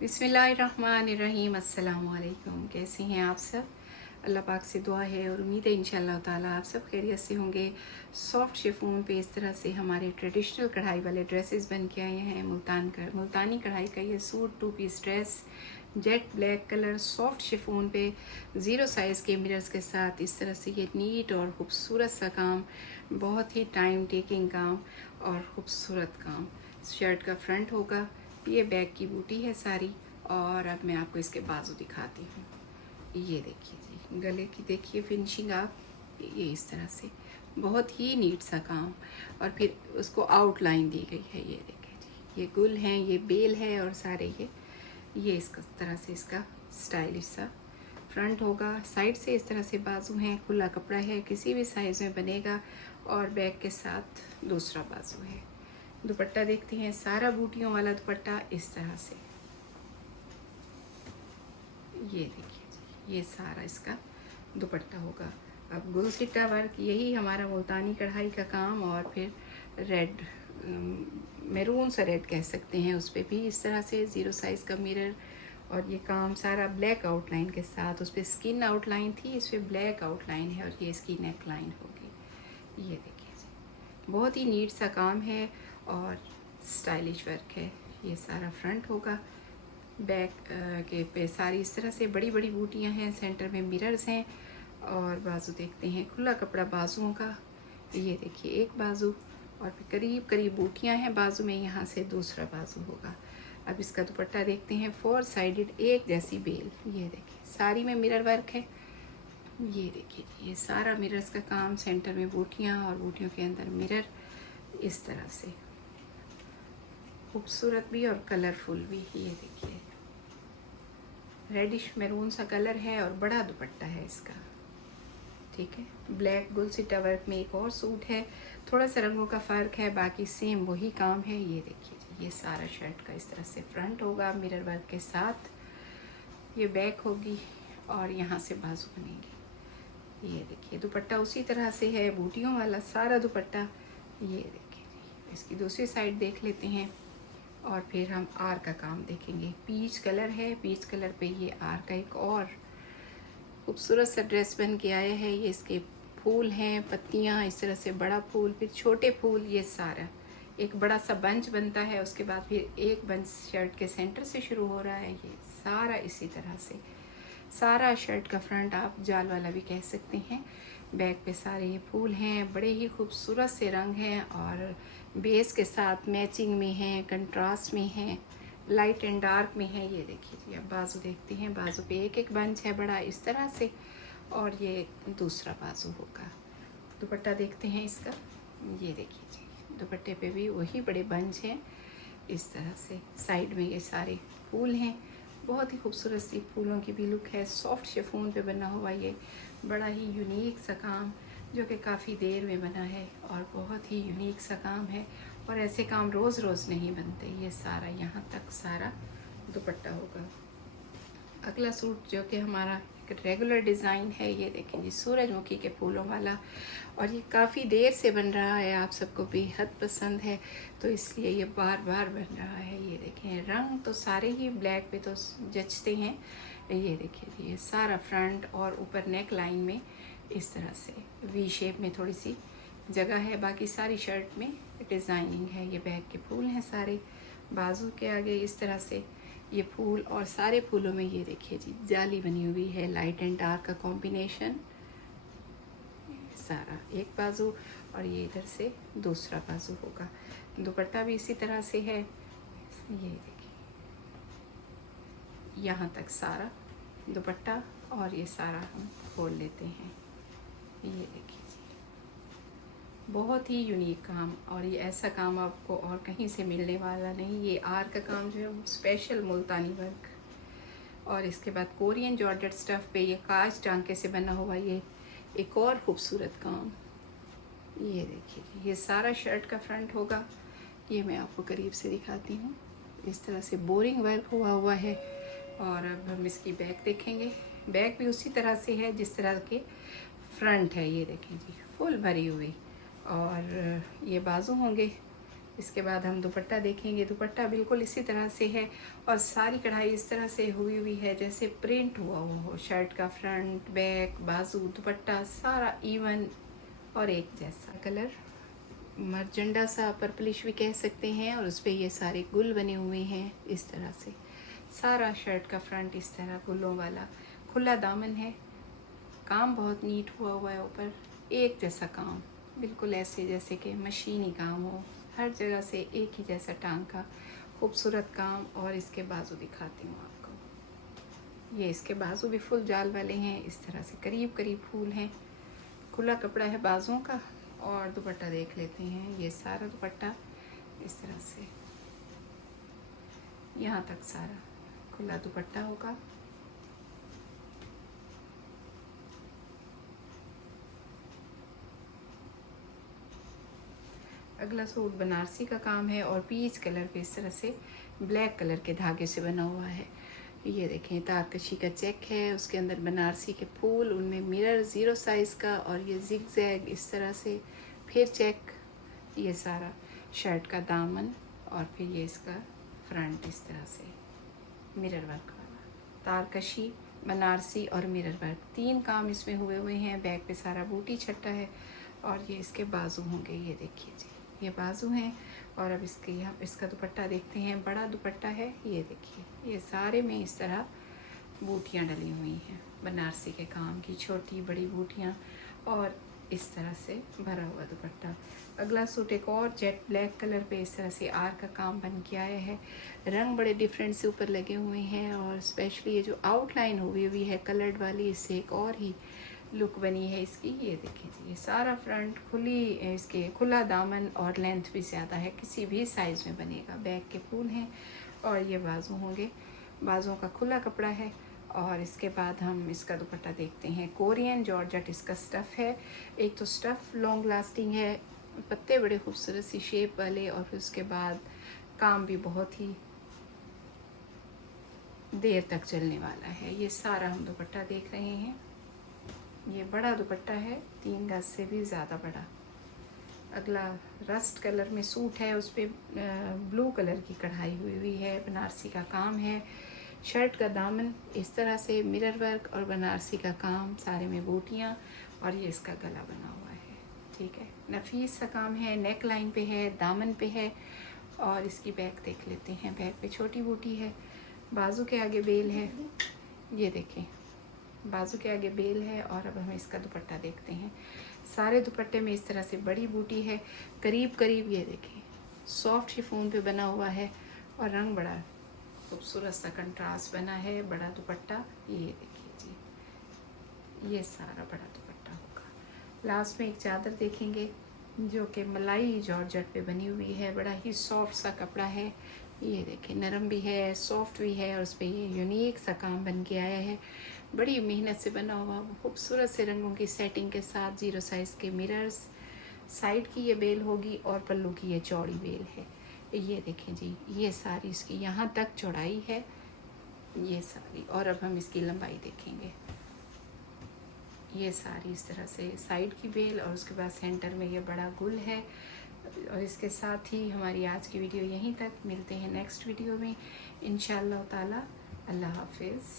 बिस्मिल्लाहिर्रहमानिर्रहीम। अस्सलाम वालेकुम। कैसे हैं आप सब? अल्लाह पाक से दुआ है और उम्मीद है इंशाअल्लाह ताला आप सब खैरियत से होंगे। सॉफ्ट शिफॉन पे इस तरह से हमारे ट्रेडिशनल कढ़ाई वाले ड्रेसेस बन के आए हैं। मुल्तानी कढ़ाई का ये suit 2 piece dress jet black colour soft chiffon पे 0 साइज़ के मिरर्स के साथ इस तरह से ये नीट और ख़ूबसूरत सा काम, बहुत ही टाइम टेकिंग काम और ख़ूबसूरत काम। शर्ट का फ्रंट होगा, ये बैक की बूटी है सारी। और अब मैं आपको इसके बाजू दिखाती हूँ। ये देखिए जी, गले की देखिए फिनिशिंग आप, ये इस तरह से बहुत ही नीट सा काम। और फिर उसको आउटलाइन दी गई है। ये देखिए जी, ये गुल हैं, ये बेल है और सारे ये इस तरह से इसका स्टाइलिश सा फ्रंट होगा। साइड से इस तरह से बाजू हैं, खुला कपड़ा है, किसी भी साइज़ में बनेगा। और बैक के साथ दूसरा बाजू है। दुपट्टा देखते हैं, सारा बूटियों वाला दुपट्टा इस तरह से। ये देखिए जी, ये सारा इसका दुपट्टा होगा। अब गुल सिट्टा वर्क, यही हमारा मुल्तानी कढ़ाई का काम। और फिर रेड, मैरून सा रेड कह सकते हैं, उस पर भी इस तरह से 0 साइज़ का मिरर। और ये काम सारा ब्लैक आउटलाइन के साथ, उस पर स्किन आउटलाइन थी, इस पर ब्लैक आउटलाइन है और ये इसकी नेक लाइन होगी। ये देखिए जी, बहुत ही नीट सा काम है और स्टाइलिश वर्क है। ये सारा फ्रंट होगा। बैक के पे सारी इस तरह से बड़ी बड़ी बूटियां हैं, सेंटर में मिरर्स हैं। और बाजू देखते हैं, खुला कपड़ा बाजुओं का। ये देखिए एक बाजू और फिर करीब करीब बूटियां हैं बाजू में, यहाँ से दूसरा बाजू होगा। अब इसका दुपट्टा देखते हैं, 4 साइडेड एक जैसी बेल। ये देखिए सारी में मिरर वर्क है। ये देखिए ये सारा मिरर्स का काम, सेंटर में बूटियाँ और बूटियों के अंदर मिरर, इस तरह से खूबसूरत भी और कलरफुल भी। ये देखिए रेडिश मैरून सा कलर है और बड़ा दुपट्टा है इसका। ठीक है, ब्लैक गुल सिट्टा वर्क में एक और सूट है, थोड़ा सा रंगों का फ़र्क है, बाकी सेम वही काम है। ये देखिए जी, ये सारा शर्ट का इस तरह से फ्रंट होगा मिरर वर्क के साथ। ये बैक होगी और यहाँ से बाजू बनेगी। ये देखिए दुपट्टा उसी तरह से है, बूटियों वाला सारा दुपट्टा। ये देखिए जी, इसकी दूसरी साइड देख लेते हैं और फिर हम आर का काम देखेंगे। पीच कलर है, पीच कलर पे ये आर का एक और खूबसूरत सा ड्रेस बन के आया है। ये इसके फूल हैं, पत्तियाँ इस तरह से, बड़ा फूल फिर छोटे फूल, ये सारा एक बड़ा सा बंच बनता है। उसके बाद फिर एक बंच शर्ट के सेंटर से शुरू हो रहा है। ये सारा इसी तरह से, सारा शर्ट का फ्रंट आप जाल वाला भी कह सकते हैं। बैक पे सारे ये फूल हैं, बड़े ही खूबसूरत से रंग हैं और बेस के साथ मैचिंग में हैं, कंट्रास्ट में हैं, लाइट एंड डार्क में है। ये देखिए जी, अब बाजू देखते हैं। बाजू पे एक एक बंच है बड़ा इस तरह से और ये दूसरा बाजू होगा। दुपट्टा देखते हैं इसका। ये देखिए जी, दुपट्टे पे भी वही बड़े बंच हैं इस तरह से। साइड में ये सारे फूल हैं, बहुत ही खूबसूरत सी फूलों की भी लुक है। सॉफ्ट शिफॉन पे बना हुआ ये बड़ा ही यूनिक सा काम, जो कि काफ़ी देर में बना है और बहुत ही यूनिक सा काम है। और ऐसे काम रोज़ रोज़ नहीं बनते। ये सारा यहाँ तक सारा दुपट्टा होगा। अगला सूट जो कि हमारा एक रेगुलर डिज़ाइन है, ये देखें जी, सूरजमुखी के फूलों वाला। और ये काफ़ी देर से बन रहा है, आप सबको बेहद पसंद है तो इसलिए ये बार बार बन रहा है। ये देखें रंग तो सारे ही ब्लैक पे तो जचते हैं। ये देखिए जी, ये सारा फ्रंट और ऊपर नेक लाइन में इस तरह से वी शेप में थोड़ी सी जगह है, बाकी सारी शर्ट में डिज़ाइनिंग है। ये बैक के फूल हैं सारे, बाजू के आगे इस तरह से ये फूल और सारे फूलों में ये देखिए जी जाली बनी हुई है, लाइट एंड डार्क का कॉम्बिनेशन। सारा एक बाजू और ये इधर से दूसरा बाजू होगा। दुपट्टा भी इसी तरह से है। ये देखिए यहाँ तक सारा दुपट्टा और ये सारा हम खोल लेते हैं। ये देखिए जी, बहुत ही यूनिक काम। और ये ऐसा काम आपको और कहीं से मिलने वाला नहीं। ये आर का काम जो है स्पेशल मुल्तानी वर्क। और इसके बाद कोरियन जॉर्जेट स्टफ़ पे ये कांच टांके से बना हुआ ये एक और ख़ूबसूरत काम। ये देखिए ये सारा शर्ट का फ्रंट होगा। ये मैं आपको करीब से दिखाती हूँ, इस तरह से बोरिंग वर्क हुआ है। और अब हम इसकी बैक देखेंगे। बैक भी उसी तरह से है जिस तरह के फ्रंट है। ये देखें जी, फुल भरी हुई। और ये बाजू होंगे इसके बाद हम दुपट्टा देखेंगे। दुपट्टा बिल्कुल इसी तरह से है और सारी कढ़ाई इस तरह से हुई है जैसे प्रिंट हुआ हो। शर्ट का फ्रंट, बैक, बाजू, दुपट्टा सारा इवन और एक जैसा। कलर मर्जेंडा सा पर्पलिश भी कह सकते हैं और उस पर ये सारे गुल बने हुए हैं इस तरह से। सारा शर्ट का फ्रंट इस तरह गुलों वाला, खुला दामन है, काम बहुत नीट हुआ है ऊपर, एक जैसा काम, बिल्कुल ऐसे जैसे कि मशीनी काम हो, हर जगह से एक ही जैसा टांग का खूबसूरत काम। और इसके बाजू दिखाती हूँ आपको। ये इसके बाजू भी फुल जाल वाले हैं, इस तरह से करीब करीब फूल हैं। खुला कपड़ा है बाजुओं का। और दुपट्टा देख लेते हैं। ये सारा दुपट्टा इस तरह से यहाँ तक सारा खुला दुपट्टा होगा। अगला सूट बनारसी का काम है और पीच कलर पे इस तरह से ब्लैक कलर के धागे से बना हुआ है। ये देखें तारकशी का चेक है, उसके अंदर बनारसी के फूल, उनमें मिरर 0 साइज़ का और ये जिग जैग इस तरह से, फिर चेक, ये सारा शर्ट का दामन और फिर ये इसका फ्रंट इस तरह से मिरर वर्क वाला। तारकशी, बनारसी और मिरर वर्क, 3 काम इसमें हुए हैं। बैक पे सारा बूटी छट्टा है और ये इसके बाजू होंगे। ये देखिए जी, ये बाजू हैं। और अब इसके यहाँ इसका दुपट्टा देखते हैं। बड़ा दुपट्टा है, ये देखिए, ये सारे में इस तरह बूटियाँ डली हुई हैं बनारसी के काम की, छोटी बड़ी बूटियाँ और इस तरह से भरा हुआ दुपट्टा। अगला सूट एक और जेट ब्लैक कलर पे इस तरह से आर का काम बन के आया है। रंग बड़े डिफरेंट से ऊपर लगे हुए हैं और स्पेशली ये जो आउटलाइन हुई है कलर्ड वाली, इससे एक और ही लुक बनी है इसकी। ये देखिए जी, ये सारा फ्रंट खुली, इसके खुला दामन और लेंथ भी ज़्यादा है, किसी भी साइज़ में बनेगा। बैक के फूल हैं और ये बाजू होंगे, बाजुओं का खुला कपड़ा है। और इसके बाद हम इसका दुपट्टा देखते हैं। कोरियन जॉर्जेट इसका स्टफ़ है। एक तो स्टफ़ लॉन्ग लास्टिंग है, पत्ते बड़े खूबसूरत सी शेप वाले, और फिर उसके बाद काम भी बहुत ही देर तक चलने वाला है। ये सारा हम दुपट्टा देख रहे हैं। ये बड़ा दुपट्टा है, 3 गज से भी ज़्यादा बड़ा। अगला रस्ट कलर में सूट है, उस पर ब्लू कलर की कढ़ाई हुई है, बनारसी का काम है। शर्ट का दामन इस तरह से मिरर वर्क और बनारसी का काम, सारे में बूटियाँ, और ये इसका गला बना हुआ है। ठीक है, नफीस सा काम है, नेक लाइन पे है, दामन पे है। और इसकी बैक देख लेते हैं। बैक पे छोटी बूटी है, बाजू के आगे बेल है, ये देखें बाजू के आगे बेल है। और अब हम इसका दुपट्टा देखते हैं। सारे दुपट्टे में इस तरह से बड़ी बूटी है, करीब करीब ये देखें सॉफ्ट शिफॉन पे बना हुआ है और रंग बड़ा खूबसूरत सा कंट्रास्ट बना है। बड़ा दुपट्टा, ये देखिए जी, ये सारा बड़ा दुपट्टा होगा। लास्ट में एक चादर देखेंगे जो कि मलाई जॉर्जेट पे बनी हुई है, बड़ा ही सॉफ्ट सा कपड़ा है। ये देखें नरम भी है, सॉफ्ट भी है, और उस पर ये यूनिक सा काम बन के आया है, बड़ी मेहनत से बना हुआ, खूबसूरत से रंगों की सेटिंग के साथ। 0 साइज़ के मिरर्स, साइड की ये बेल होगी और पल्लू की ये चौड़ी बेल है। ये देखें जी, ये सारी इसकी यहाँ तक चौड़ाई है, ये सारी। और अब हम इसकी लंबाई देखेंगे। ये सारी इस तरह से साइड की बेल और उसके बाद सेंटर में ये बड़ा गुल है। और इसके साथ ही हमारी आज की वीडियो यहीं तक। मिलते हैं नेक्स्ट वीडियो में इंशाअल्लाह ताला। अल्लाह हाफिज़।